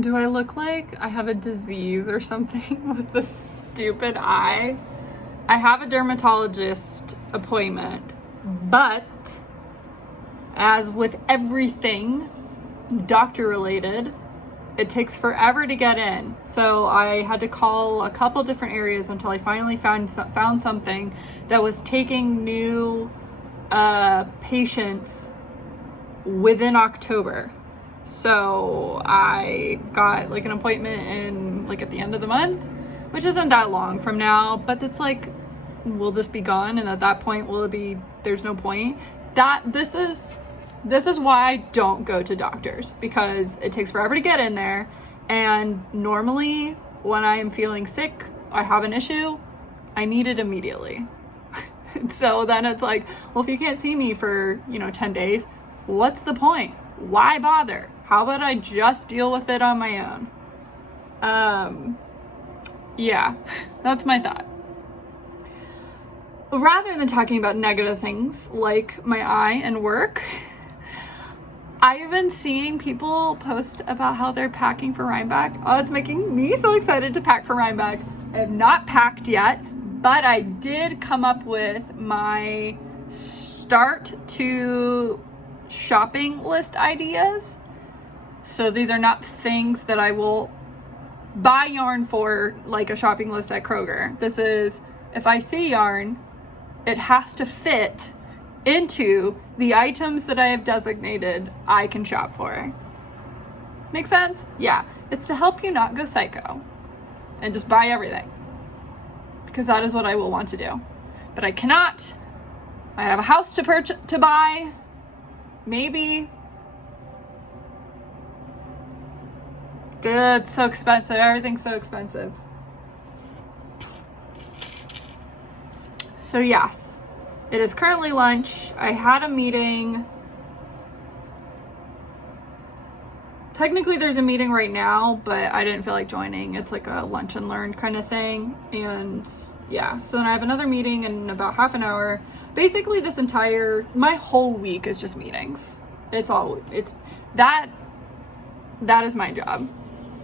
Do I look like I have a disease or something with this stupid eye? I have a dermatologist appointment, but as with everything doctor related, it takes forever to get in. So I had to call a couple different areas until I finally found something that was taking new patients within October. So I got like an appointment in like at the end of the month, which isn't that long from now, but it's like, will this be gone? And at that point, will it be, there's no point? This is why I don't go to doctors, because it takes forever to get in there. And normally when I am feeling sick, I have an issue, I need it immediately. So then it's like, well, if you can't see me for, 10 days, what's the point? Why bother? How about I just deal with it on my own? Yeah, that's my thought. Rather than talking about negative things like my eye and work, I've been seeing people post about how they're packing for Rhinebeck. Oh, it's making me so excited to pack for Rhinebeck. I have not packed yet, but I did come up with my start to shopping list ideas. So these are not things that I will buy yarn for, like a shopping list at Kroger. This is, if I see yarn, it has to fit into the items that I have designated I can shop for. Make sense? Yeah. It's to help you not go psycho and just buy everything, because that is what I will want to do. But I cannot. I have a house to buy. Maybe. It's so expensive. Everything's so expensive. So yes, it is currently lunch. I had a meeting. Technically there's a meeting right now, but I didn't feel like joining. It's like a lunch and learn kind of thing. And yeah, so then I have another meeting in about half an hour. Basically my whole week is just meetings. It's that is my job.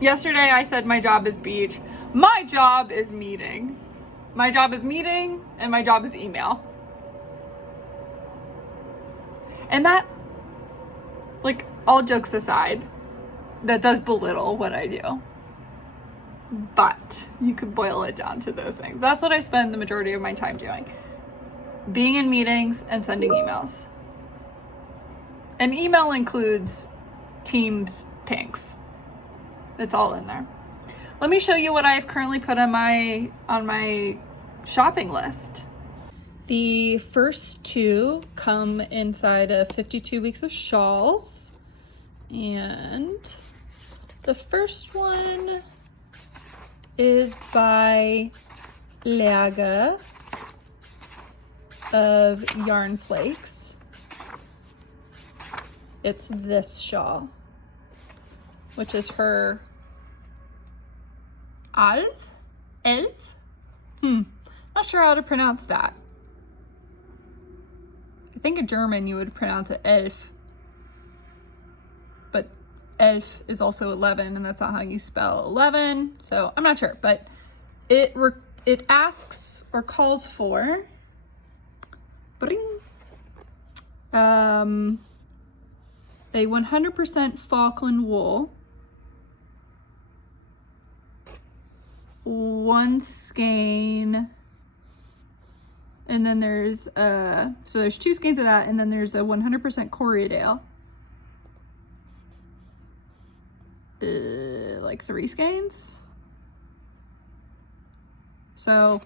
Yesterday I said my job is beach. My job is meeting. My job is meeting and my job is email. And that, like, all jokes aside, that does belittle what I do. But you could boil it down to those things. That's what I spend the majority of my time doing. Being in meetings and sending emails. And email includes Teams pinks. It's all in there. Let me show you what I've currently put on my shopping list. The first two come inside of 52 weeks of shawls. And the first one is by Laga of Yarn Flakes. It's this shawl, which is her elf? Not sure how to pronounce that. I think in German you would pronounce it elf, but elf is also 11, and that's not how you spell 11, so I'm not sure. But it asks or calls for a 100% Falkland wool, one skein, and then there's so there's two skeins of that, and then there's a 100% Corriedale, like 3 skeins. So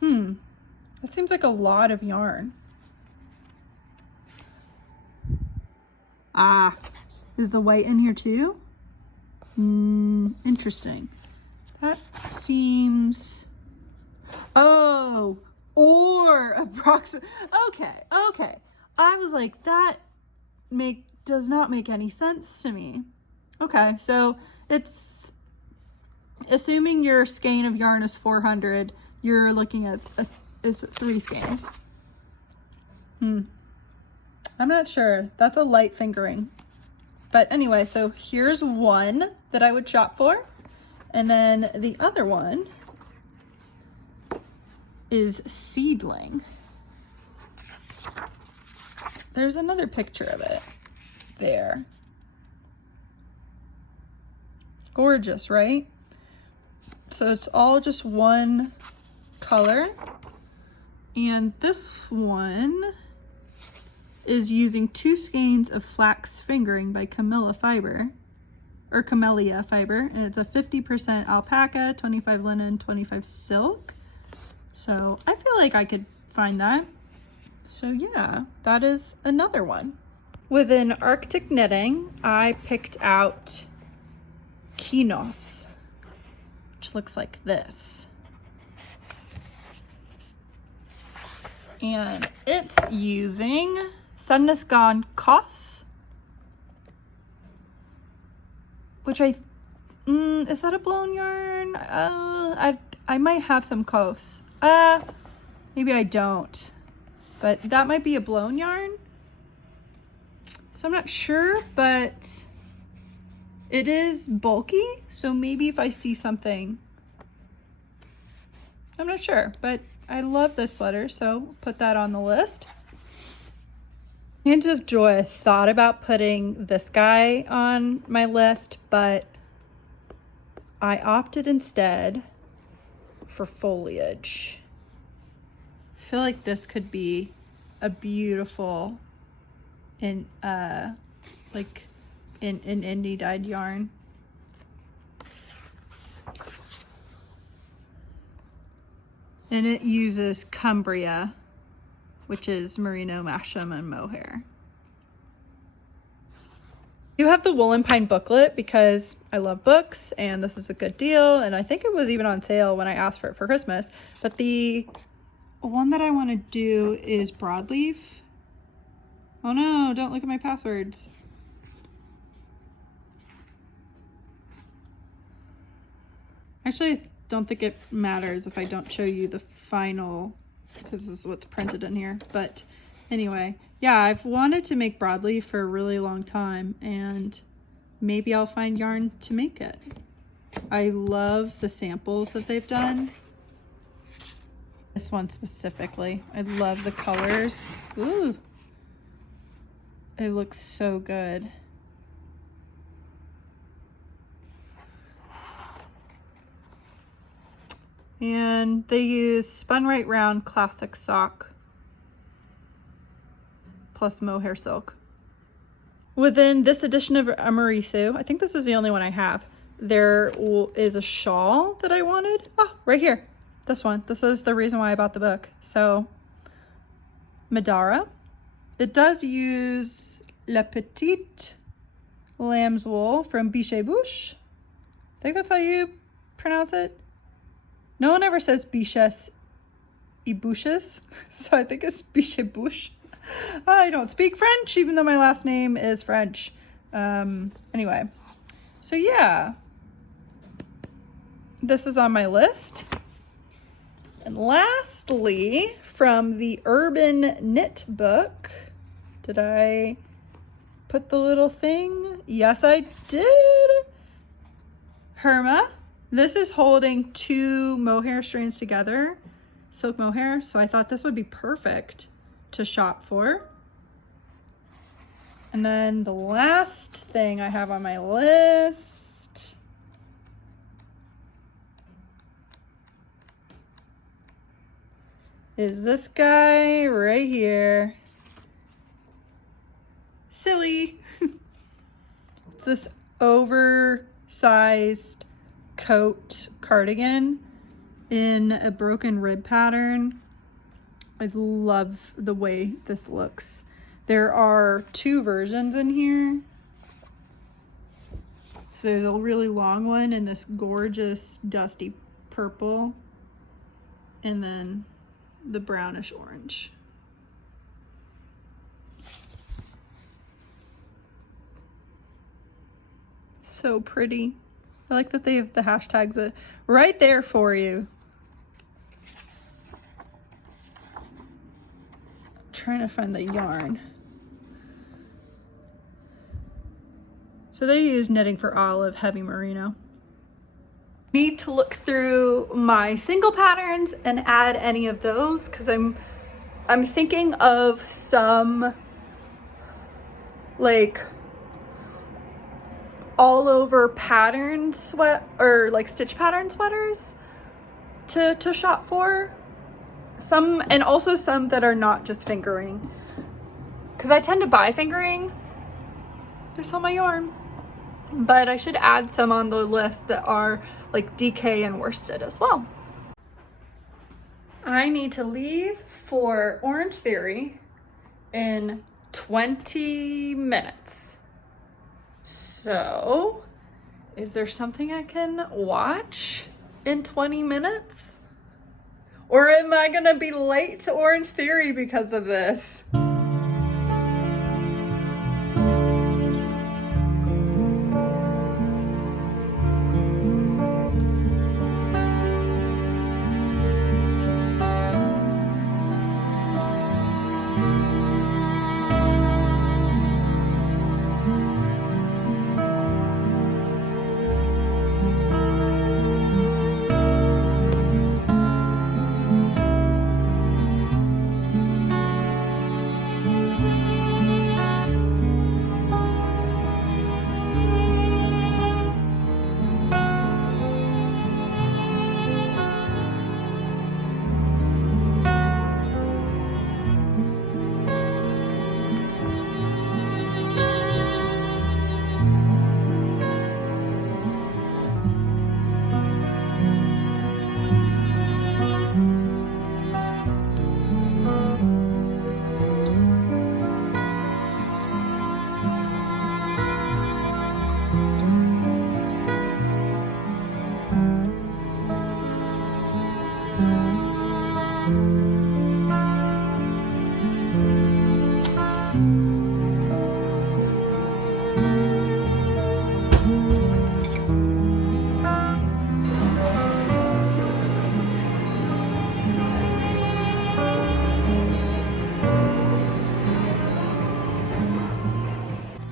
that seems like a lot of yarn. Is the white in here too? Interesting. That seems, or approximate. Okay. I was like, that does not make any sense to me. Okay, so it's, assuming your skein of yarn is 400, you're looking at is 3 skeins. I'm not sure. That's a light fingering. But anyway, so here's one that I would shop for. And then the other one is Seedling. There's another picture of it there. Gorgeous, right? So it's all just one color. And this one is using 2 skeins of flax fingering by Camellia Fiber, and it's a 50% alpaca, 25 linen, 25 silk. So I feel like I could find that. So yeah, that is another one. Within Arctic knitting, I picked out Kinos, which looks like this. And it's using Sunnisgan Kos, which is that a blown yarn? I might have some Kos. Maybe I don't, but that might be a blown yarn. So I'm not sure, but it is bulky. So maybe if I see something, I'm not sure, but I love this sweater, so put that on the list. Hint of Joy, I thought about putting this guy on my list, but I opted instead for foliage. I feel like this could be a beautiful in indie dyed yarn. And it uses Cumbria, which is merino, masham, and mohair. You have the Woolen Pine booklet because I love books and this is a good deal, and I think it was even on sale when I asked for it for Christmas. But the one that I want to do is broadleaf. Oh no, don't look at my passwords. Actually, I don't think it matters if I don't show you the final, because this is what's printed in here. But anyway, yeah, I've wanted to make broadleaf for a really long time, and maybe I'll find yarn to make it. I love the samples that they've done. This one specifically. I love the colors. Ooh. It looks so good. And they use Spun Right Round Classic Sock plus mohair silk. Within this edition of Amarisu, I think this is the only one I have, there is a shawl that I wanted. Oh, right here. This one. This is the reason why I bought the book. So, Madara. It does use La Petite Lamb's Wool from Bichet Bouche. I think that's how you pronounce it. No one ever says Biches Ibouches, so I think it's Bichet Bouche. I don't speak French, even though my last name is French. Anyway, so yeah, this is on my list. And lastly, from the Urban Knit book, did I put the little thing? Yes, I did. Herma. This is holding 2 mohair strands together, silk mohair, so I thought this would be perfect to shop for. And then the last thing I have on my list is this guy right here. Silly. It's this oversized coat cardigan in a broken rib pattern. I love the way this looks. There are 2 versions in here. So there's a really long one in this gorgeous dusty purple, and then the brownish orange. So pretty. I like that they have the hashtags right there for you. I'm trying to find the yarn. So they use knitting for olive, heavy merino. Need to look through my single patterns and add any of those because I'm thinking of some like all over pattern sweat or like stitch pattern sweaters to shop for. Some, and also some that are not just fingering, because I tend to buy fingering. There's all my yarn, but I should add some on the list that are like DK and worsted as well. I need to leave for Orange Theory in 20 minutes. So, is there something I can watch in 20 minutes? Or am I gonna be late to Orange Theory because of this?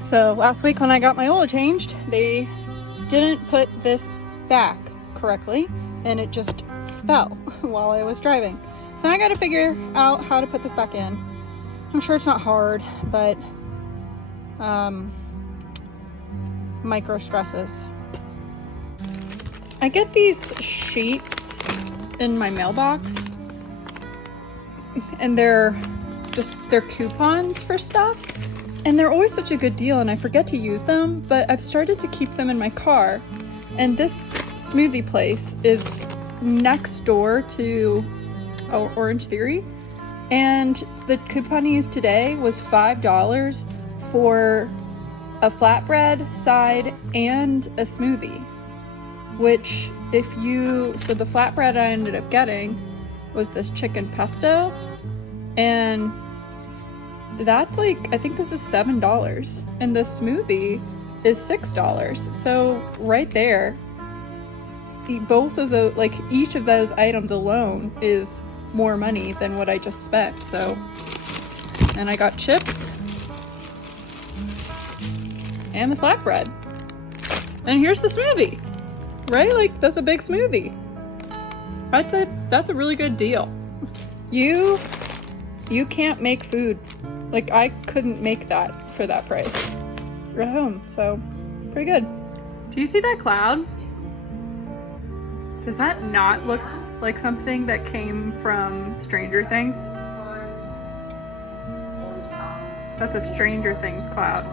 So last week when I got my oil changed, they didn't put this back correctly and it just fell while I was driving. So I got to figure out how to put this back in. I'm sure it's not hard, but micro stresses. I get these sheets in my mailbox and they're coupons for stuff. And they're always such a good deal and I forget to use them, but I've started to keep them in my car. And this smoothie place is next door to Orange Theory. And the coupon I used today was $5 for a flatbread, side, and a smoothie. Which so the flatbread I ended up getting was this chicken pesto. And that's like, I think this is $7 and the smoothie is $6. So right there, both of those, like each of those items alone is more money than what I just spent. So, and I got chips and the flatbread. And here's the smoothie, right? Like that's a big smoothie. That's a really good deal. You can't make food. Like I couldn't make that for that price at home, so pretty good. Do you see that cloud? Does that not look like something that came from Stranger Things? That's a Stranger Things cloud.